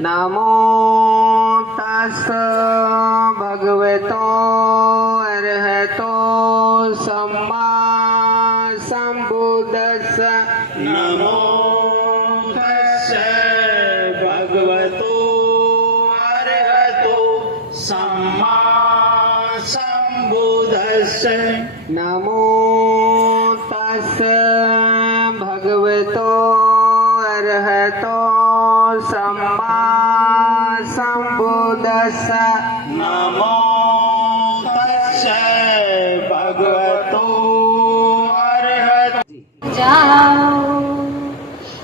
नमो तस् भगवतो अरहतो सम्मा संबुद्धस्स। नमो तस्य भगवतो अरहतो सम्मा संबुद्धस्स। नमो तस् भगवतो अरहतो सम्मा संबुद्धस्स। नमो तस्य भगवतो अरहतो। जाओ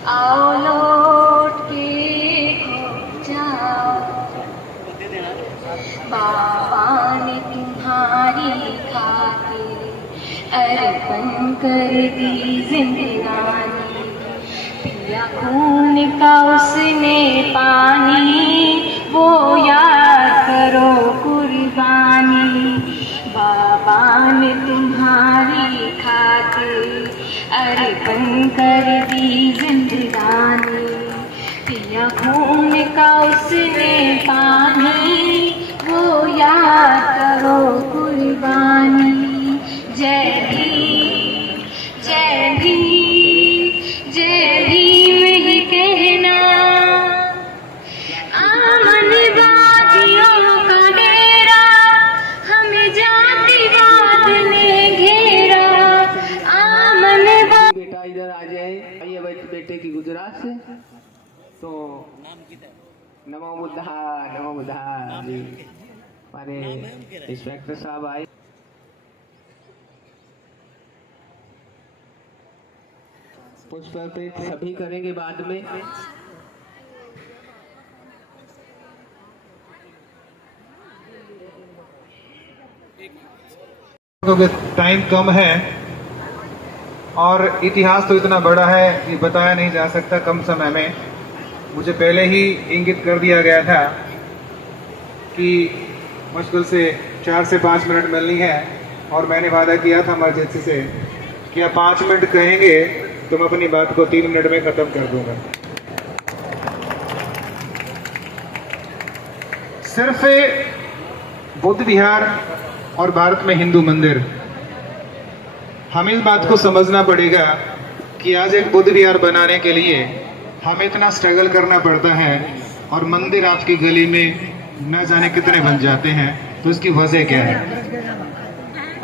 आओ लौट के खो जाओ, बाबा ने तुम्हारी खातिर अर्पण कर दी जिंदगानी, पिया खून का उसने पानी, वो याद करो कुर्बानी। बाबा ने तुम्हारी खातिर अर्पण कर दी जिंदगानी, पिया खून का उसने पानी, वो याद करो कुर्बानी। जय भीम जय भीम जय भीम ही कहना, आमनवादियों का डेरा हमें जातिवाद ने घेरा। आमनवाद बेटा इधर आ जाए। आइए बेटे की गुजरात से। तो नमो बुद्धा जी हमारे इंस्पेक्टर साहब आए। पुष्प अर्पित सभी करेंगे बाद में। क्योंकि टाइम कम है और इतिहास तो इतना बड़ा है कि बताया नहीं जा सकता कम समय में। मुझे पहले ही इंगित कर दिया गया था कि मुश्किल से 4 से 5 मिनट मिलनी है, और मैंने वादा किया था इमरजेंसी से कि आप 5 मिनट कहेंगे तो मैं अपनी बात को 3 मिनट में ख़त्म कर दूंगा। सिर्फ बुद्ध विहार और भारत में हिंदू मंदिर, हमें इस बात को समझना पड़ेगा कि आज एक बुद्ध विहार बनाने के लिए हमें इतना स्ट्रगल करना पड़ता है और मंदिर आपकी गली में न जाने कितने बन जाते हैं। तो इसकी वजह क्या है?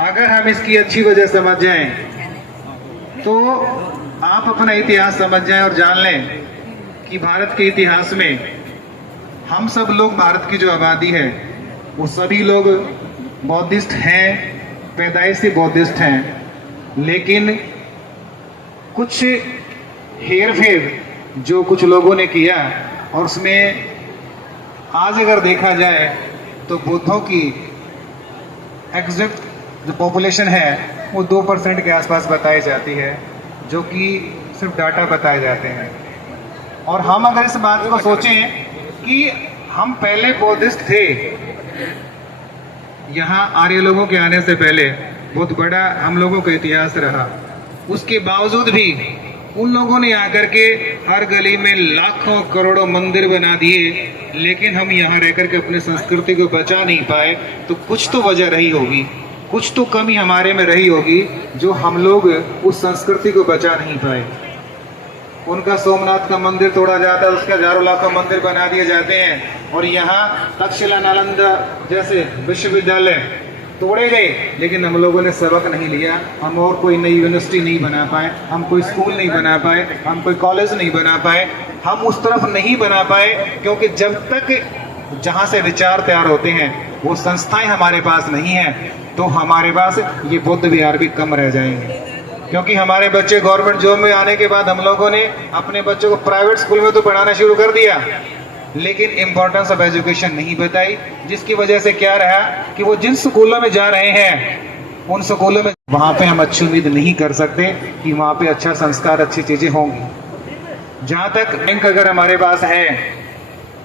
अगर हम इसकी अच्छी वजह समझ जाएं तो आप अपना इतिहास समझ जाएं और जान लें कि भारत के इतिहास में हम सब लोग, भारत की जो आबादी है वो सभी लोग बौद्धिस्ट हैं, पैदाइश से बौद्धिस्ट हैं, लेकिन कुछ हेर फेर जो कुछ लोगों ने किया और उसमें आज अगर देखा जाए तो बुद्धों की एग्जैक्ट जो पॉपुलेशन है वो 2% के आसपास बताई जाती है, जो कि सिर्फ डाटा बताए जाते हैं। और हम अगर इस बात को सोचें कि हम पहले बौद्धिस्ट थे, यहाँ आर्य लोगों के आने से पहले बहुत बड़ा हम लोगों का इतिहास रहा, उसके बावजूद भी उन लोगों ने आकर के हर गली में लाखों करोड़ों मंदिर बना दिए, लेकिन हम यहाँ रहकर के अपने संस्कृति को बचा नहीं पाए। तो कुछ तो वजह रही होगी, कुछ तो कमी हमारे में रही होगी जो हम लोग उस संस्कृति को बचा नहीं पाए। उनका सोमनाथ का मंदिर तोड़ा जाता है, उसके हजारों लाखों मंदिर बना दिए जाते हैं, और यहाँ तक्षशिला नालंदा जैसे विश्वविद्यालय तोड़े गए, लेकिन हम लोगों ने सबक नहीं लिया। हम और कोई नई यूनिवर्सिटी नहीं बना पाए, हम कोई स्कूल नहीं बना पाए, हम कोई कॉलेज नहीं बना पाए, हम उस तरफ नहीं बना पाए, क्योंकि जब तक जहाँ से विचार तैयार होते हैं वो संस्थाएं हमारे पास नहीं है, तो हमारे पास ये बुद्ध विहार भी कम रह जाएंगे। क्योंकि हमारे बच्चे गवर्नमेंट जॉब में आने के बाद हम लोगों ने अपने बच्चों को प्राइवेट स्कूल में तो पढ़ाना शुरू कर दिया, लेकिन इम्पोर्टेंस ऑफ एजुकेशन नहीं बताई, जिसकी वजह से क्या रहा कि वो जिन स्कूलों में जा रहे हैं उन स्कूलों में वहाँ पे हम अच्छी उम्मीद नहीं कर सकते कि वहाँ पे अच्छा संस्कार, अच्छी चीजें होंगी। जहाँ तक बैंक अगर हमारे पास है,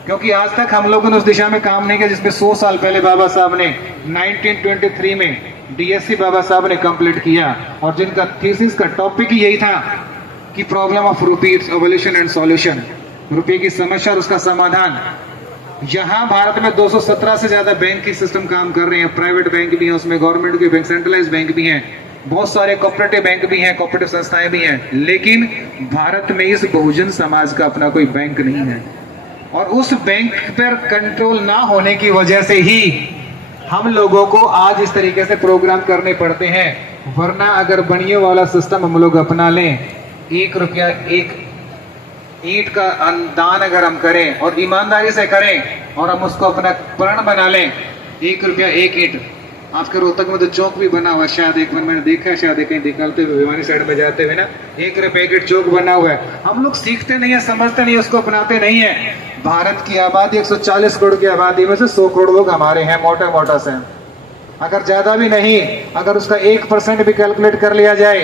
क्योंकि आज तक हम लोगों ने उस दिशा में काम नहीं किया जिसमें 100 साल पहले बाबा साहब ने 1923 में डीएससी बाबा साहब ने कंप्लीट किया, और जिनका थीसिस का टॉपिक ही यही था कि problem of rupees, evolution and solution. रुपए की समस्या और उसका समाधान। यहाँ भारत में 217 से ज्यादा बैंकिंग सिस्टम काम कर रहे हैं, प्राइवेट बैंक भी हैं, उसमें गवर्नमेंट के बैंक, सेंट्रलाइज बैंक भी हैं, बहुत सारे कोऑपरेटिव बैंक भी हैं, कोऑपरेटिव संस्थाएं भी हैं, लेकिन भारत में इस बहुजन समाज का अपना कोई बैंक नहीं है। और उस बैंक पर कंट्रोल ना होने की वजह से ही हम लोगों को आज इस तरीके से प्रोग्राम करने पड़ते हैं। वरना अगर बनिए वाला सिस्टम हम लोग अपना लें, 1 रुपया 1 ईंट का दान अगर हम करें और ईमानदारी से करें और हम उसको अपना प्रण बना लें, 1 रुपया 1 ईंट। आपके रोहतक में तो चौक भी बना हुआ है, शायद एक बार मैंने देखा है, शायद कहीं निकलते हुए भिवानी साइड में जाते हुए ना, 1 रुपये 1 ईंट चौक बना हुआ है। हम लोग सीखते नहीं है, समझते नहीं है, उसको अपनाते नहीं है। भारत की आबादी 140 करोड़ की आबादी में से 100 करोड़ लोग हमारे हैं, मोटा मोटा से, अगर ज्यादा भी नहीं, अगर उसका 1% भी कैलकुलेट कर लिया जाए,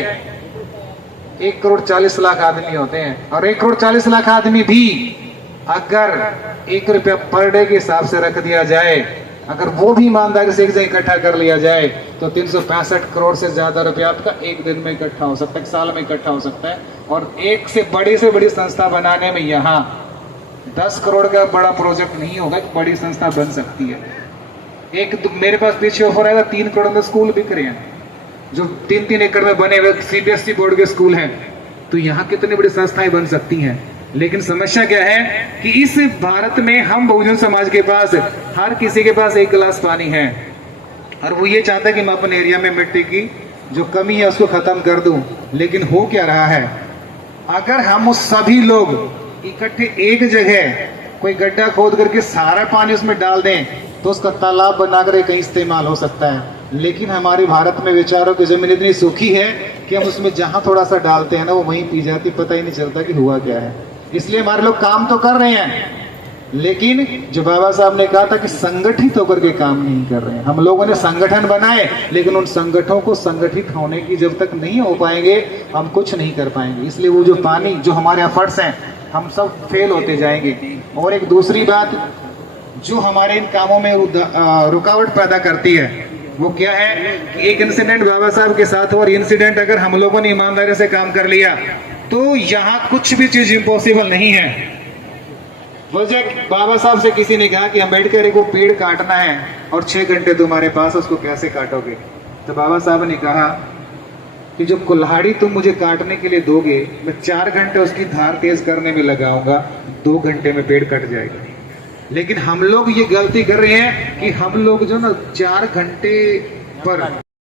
1 करोड़ 40 लाख आदमी होते हैं। और 1 करोड़ 40 लाख आदमी भी अगर 1 रुपया पर डे के हिसाब से रख दिया जाए, अगर वो भी ईमानदारी से एक जगह इकट्ठा कर लिया जाए, तो 365 करोड़ से ज्यादा रुपया आपका एक दिन में इकट्ठा हो सकता है, एक साल में इकट्ठा हो सकता है। और एक से बड़ी संस्था बनाने में यहाँ 10 करोड़ का बड़ा प्रोजेक्ट नहीं होगा, एक बड़ी संस्था बन सकती है। मेरे पास पीछे ऑफर आया था, 3 करोड़ में स्कूल बिक रहे हैं, जो 3-3 एकड़ में बने हुए CBSE बोर्ड के स्कूल हैं। तो यहाँ कितनी बड़ी संस्थाएं बन सकती हैं। लेकिन समस्या क्या है कि इस भारत में हम बहुजन समाज के पास, हर किसी के पास 1 गिलास पानी है, और वो ये चाहता है कि मैं अपने एरिया में मिट्टी की जो कमी है उसको खत्म कर दूं। लेकिन हो क्या रहा है, अगर हम उस सभी लोग इकट्ठे एक जगह कोई गड्ढा खोद करके सारा पानी उसमें डाल दें, तो उसका तालाब बनाकर कहीं इस्तेमाल हो सकता है। लेकिन हमारे भारत में विचारों की जमीन इतनी सूखी है कि हम उसमें जहां थोड़ा सा डालते हैं ना, वो वहीं पी जाती, पता ही नहीं चलता कि हुआ क्या है। इसलिए हमारे लोग काम तो कर रहे हैं, लेकिन जो बाबा साहब ने कहा था कि संगठित होकर के काम नहीं कर रहे हैं। हम लोगों ने संगठन बनाए, लेकिन उन संगठनों को संगठित होने की जब तक नहीं हो पाएंगे, हम कुछ नहीं कर पाएंगे। इसलिए वो जो पानी, जो हमारे एफर्ट्स हैं, हम सब फेल होते जाएंगे। और एक दूसरी बात जो हमारे इन कामों में रुकावट पैदा करती है, वो क्या है कि एक इंसिडेंट बाबा साहब के साथ, और इंसिडेंट अगर हम लोगों ने ईमानदारी से काम कर लिया तो यहाँ कुछ भी चीज इम्पॉसिबल नहीं है। वजह, बाबा साहब से किसी ने कहा कि अम्बेडकर को पेड़ काटना है और 6 घंटे तुम्हारे पास, उसको कैसे काटोगे? तो बाबा साहब ने कहा कि जो कुल्हाड़ी तुम मुझे काटने के लिए दोगे, मैं 4 घंटे उसकी धार तेज करने में लगाऊंगा, 2 घंटे में पेड़ कट जाएगा। लेकिन हम लोग ये गलती कर रहे हैं कि हम लोग जो ना 4 घंटे पर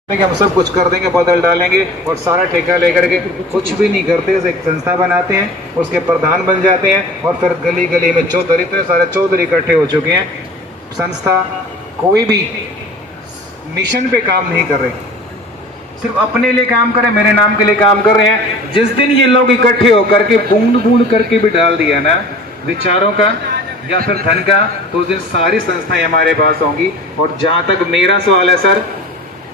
हम सब कुछ कर देंगे, बदल डालेंगे, और सारा ठेका लेकर के कुछ भी नहीं करते। एक संस्था बनाते हैं, उसके प्रधान बन जाते हैं, और फिर गली गली में चौधरी, इतने सारे चौधरी इकट्ठे हो चुके हैं। संस्था कोई भी मिशन पे काम नहीं कर रहे, सिर्फ अपने लिए काम कर रहे, मेरे नाम के लिए काम कर रहे हैं। जिस दिन ये लोग इकट्ठे होकर के बूंद बूंद करके भी डाल दिया ना विचारों का या फिर धन का, तो उस दिन सारी संस्थाएं हमारे पास होंगी। और जहां तक मेरा सवाल है सर,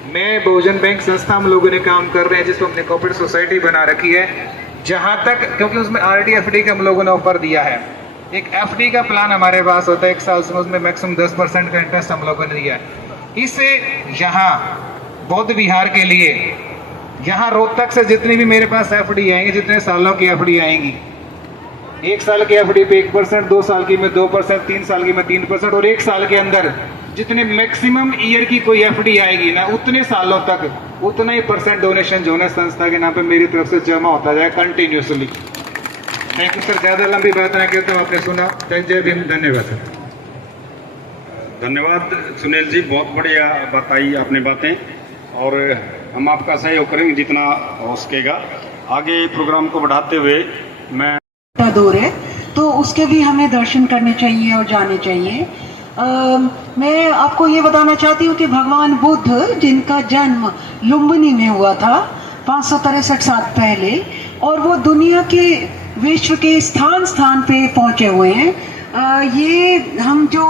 मैं बहुजन बैंक संस्था हम लोगों ने काम कर रहे हैं, जिसको हमने कॉर्पोरेट सोसाइटी बना रखी है। जहां तक, क्योंकि उसमें RD FD का हम लोगों ने ऑफर दिया है, एक FD का प्लान हमारे पास होता है 1 साल से, उसमें मैक्सिमम 10% का इंटरेस्ट हम लोगों ने दिया है। इससे यहाँ बौद्ध विहार के लिए, यहाँ रोहतक से जितनी भी मेरे पास FD आएंगे, जितने सालों की FD आएंगी, 1 साल की FD पे 1%, 2 साल की में 2%, 3 साल की में 3%, और 1 साल के अंदर जितने मैक्सिमम ईयर की कोई FD आएगी ना, उतने सालों तक उतना ही % डोनेशन जो है संस्था के नाम पे मेरी तरफ से जमा होता जाए कंटिन्यूसली। थैंक यू सर, ज्यादा लंबी बात ना करता हूँ, आपने सुना। जय भीम, धन्यवाद सर। धन्यवाद सुनील जी, बहुत बढ़िया बताई आपने बातें, और हम आपका सहयोग करेंगे जितना हो सकेगा। आगे प्रोग्राम को बढ़ाते हुए मैं दूर है तो उसके भी हमें दर्शन करने चाहिए और जाने चाहिए। मैं आपको ये बताना चाहती हूँ कि भगवान बुद्ध, जिनका जन्म लुम्बिनी में हुआ था 563 साल पहले, और वो दुनिया के, विश्व के स्थान पे पहुँचे हुए हैं। ये हम जो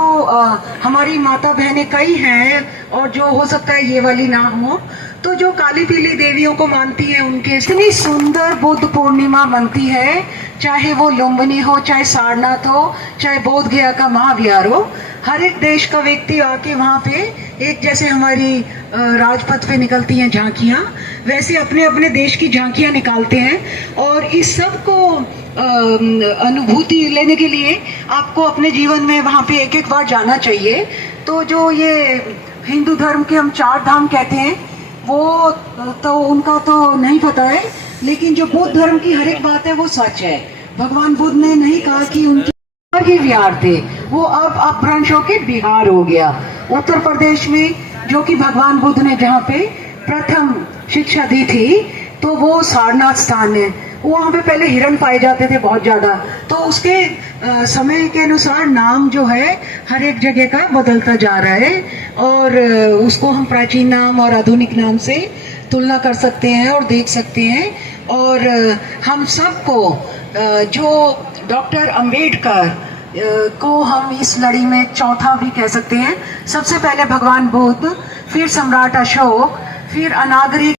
हमारी माता बहनें कई हैं, और जो हो सकता है ये वाली ना हो, तो जो काली पीली देवियों को मानती है, उनके इतनी सुंदर बुद्ध पूर्णिमा बनती है, चाहे वो लुम्बिनी हो, चाहे सारनाथ हो, चाहे बोध गया का महाविहार हो। हर एक देश का व्यक्ति आके वहाँ पे, एक जैसे हमारी राजपथ पे निकलती हैं झांकियाँ, वैसे अपने अपने देश की झांकियाँ निकालते हैं, और इस सब को अनुभूति लेने के लिए आपको अपने जीवन में वहाँ पे एक एक बार जाना चाहिए। तो जो ये हिंदू धर्म के हम 4 धाम कहते हैं वो तो उनका तो नहीं पता है, लेकिन जो बौद्ध धर्म की हर एक बात है वो सच है। भगवान बुद्ध ने नहीं कहा कि उनके ही विहार थे, वो अब अपभ्रंश होके बिहार हो गया। उत्तर प्रदेश में जो कि भगवान बुद्ध ने जहाँ पे प्रथम शिक्षा दी थी तो वो सारनाथ स्थान है। वहाँ पे पहले हिरण पाए जाते थे बहुत ज्यादा, तो उसके समय के अनुसार नाम जो है हर एक जगह का बदलता जा रहा है और उसको हम प्राचीन नाम और आधुनिक नाम से तुलना कर सकते हैं और देख सकते हैं। और हम सबको जो डॉक्टर अंबेडकर को हम इस लड़ी में चौथा भी कह सकते हैं। सबसे पहले भगवान बुद्ध, फिर सम्राट अशोक, फिर अनागरिक